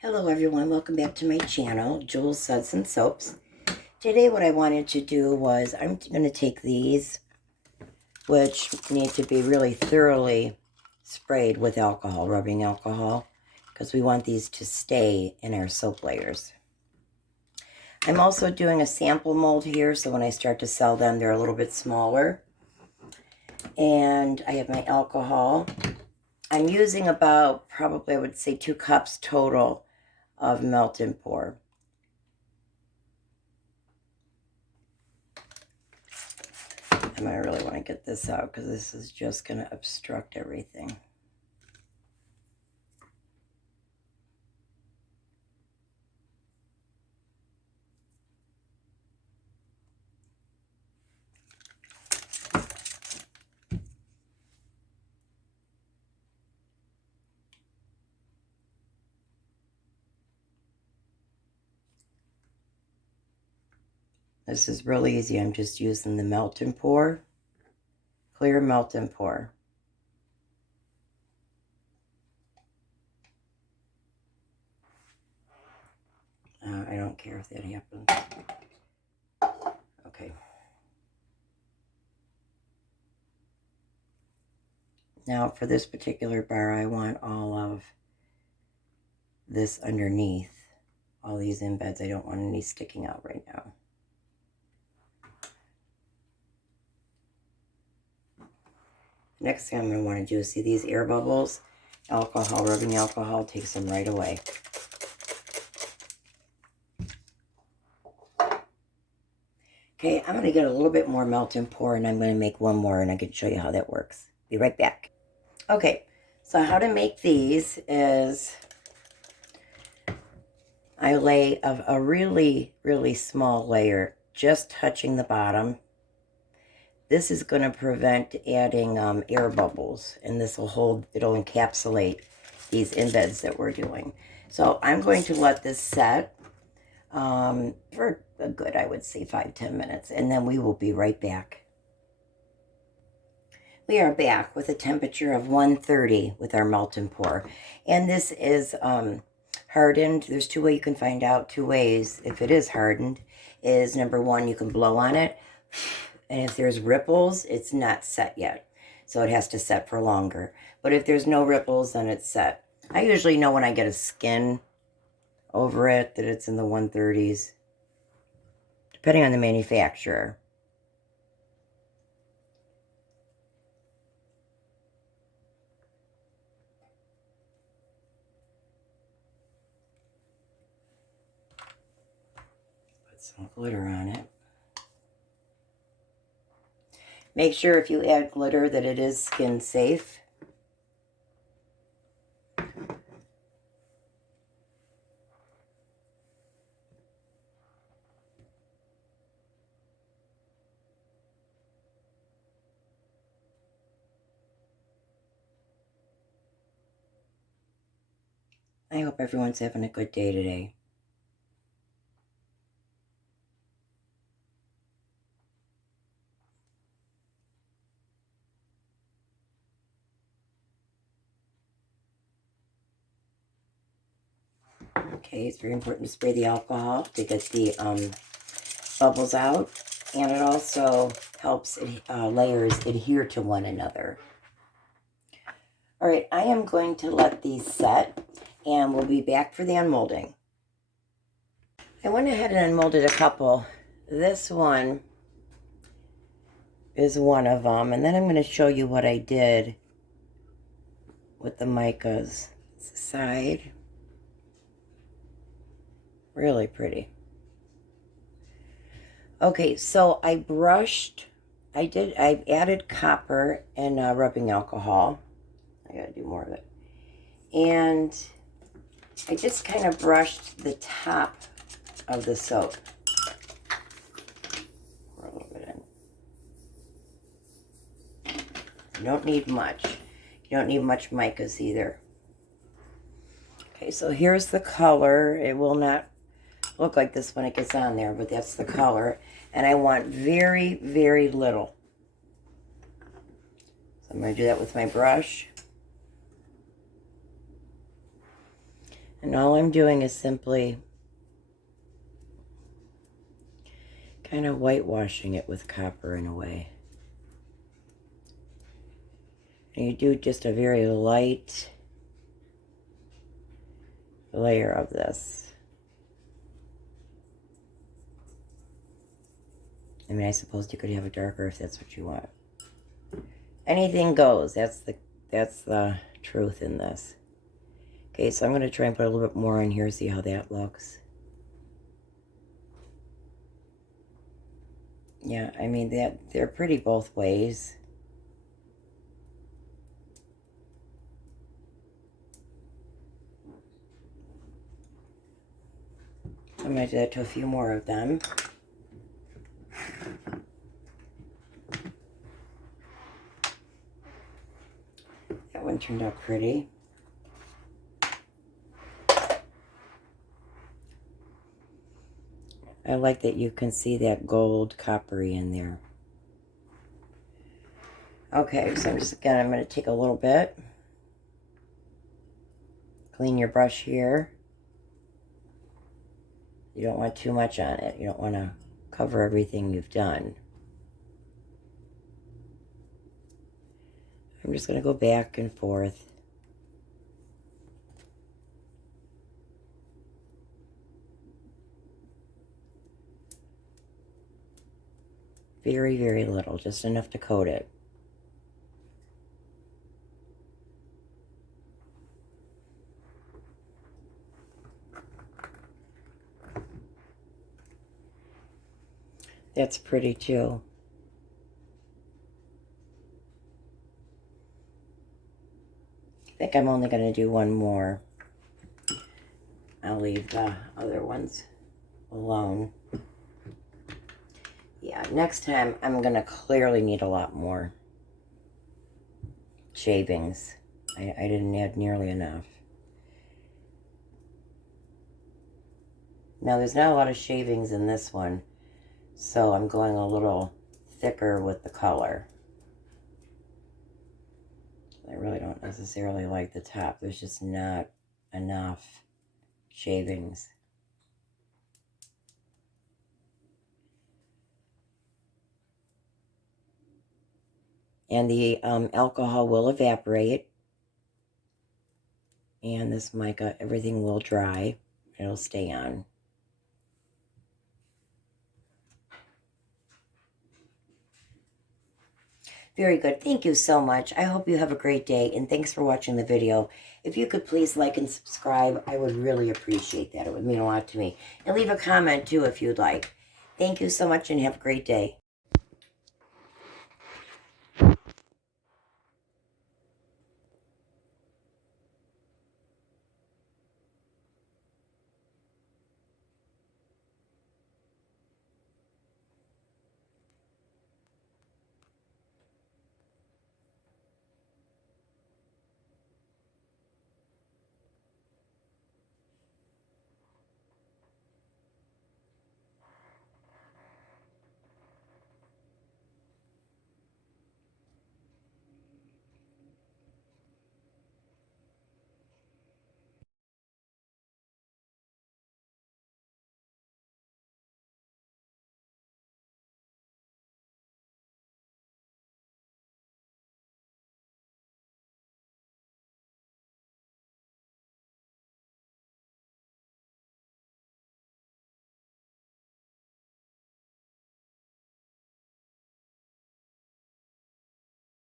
Hello everyone, welcome back to my channel, Jules Suds and Soaps. Today what I wanted to do was I'm going to take these, which need to be really thoroughly sprayed with alcohol, rubbing alcohol, because we want these to stay in our soap layers. I'm also doing a sample mold here, so when I start to sell them, they're a little bit smaller. And I have my alcohol. I'm using about, probably I would say 2 cups total of melt and pour. And I really want to get this out because this is just going to obstruct everything. This is really easy. I'm just using the melt and pour, clear melt and pour. I don't care if that happens. Okay. Now for this particular bar, I want all of this underneath, all these embeds. I don't want any sticking out right now. Next thing I'm going to want to do is see these air bubbles. Alcohol, rubbing alcohol takes them right away. Okay, I'm going to get a little bit more melt and pour, and I'm going to make one more, and I can show you how that works. Be right back. Okay, so how to make these is I lay a really, really small layer, just touching the bottom. This is going to prevent adding air bubbles, and this will hold, it'll encapsulate these embeds that we're doing. So I'm going to let this set for a good, I would say, 5-10 minutes, and then we will be right back. We are back with a temperature of 130 with our melt and pour, and this is hardened. There's two ways you can find out, two ways if it is hardened, is number one, you can blow on it, and if there's ripples, it's not set yet, so it has to set for longer. But if there's no ripples, then it's set. I usually know when I get a skin over it that it's in the 130s, depending on the manufacturer. Put some glitter on it. Make sure if you add glitter that it is skin safe. I hope everyone's having a good day today. Okay, it's very important to spray the alcohol to get the bubbles out, and it also helps layers adhere to one another. All right, I am going to let these set, and we'll be back for the unmolding. I went ahead and unmolded a couple. This one is one of them, and then I'm going to show you what I did with the micas. It's the side. Really pretty. Okay, so I added copper and rubbing alcohol. I gotta do more of it. And I just kind of brushed the top of the soap. Pour a little bit in. You don't need much. You don't need much micas either. Okay, so here's the color. It will not look like this when it gets on there, but that's the color. And I want very, very little. So I'm going to do that with my brush. And all I'm doing is simply kind of whitewashing it with copper in a way. And you do just a very light layer of this. I mean, I suppose you could have it darker if that's what you want. Anything goes. That's the truth in this. Okay, so I'm going to try and put a little bit more in here, see how that looks. Yeah, I mean, they're pretty both ways. I'm going to do that to a few more of them. That one turned out pretty. I like that you can see that gold coppery in there. Okay, so I'm going to take a little bit. Clean your brush here. You don't want too much on it. You don't want to cover everything you've done. I'm just going to go back and forth. Very, very little, just enough to coat it. That's pretty too. I think I'm only going to do one more. I'll leave the other ones alone. Yeah, next time I'm going to clearly need a lot more shavings. I didn't add nearly enough. Now, there's not a lot of shavings in this one, so I'm going a little thicker with the color. I really don't necessarily like the top. There's just not enough shavings. And the alcohol will evaporate. And this mica, everything will dry. It'll stay on. Very good. Thank you so much. I hope you have a great day, and thanks for watching the video. If you could please like and subscribe, I would really appreciate that. It would mean a lot to me. And leave a comment, too, if you'd like. Thank you so much, and have a great day.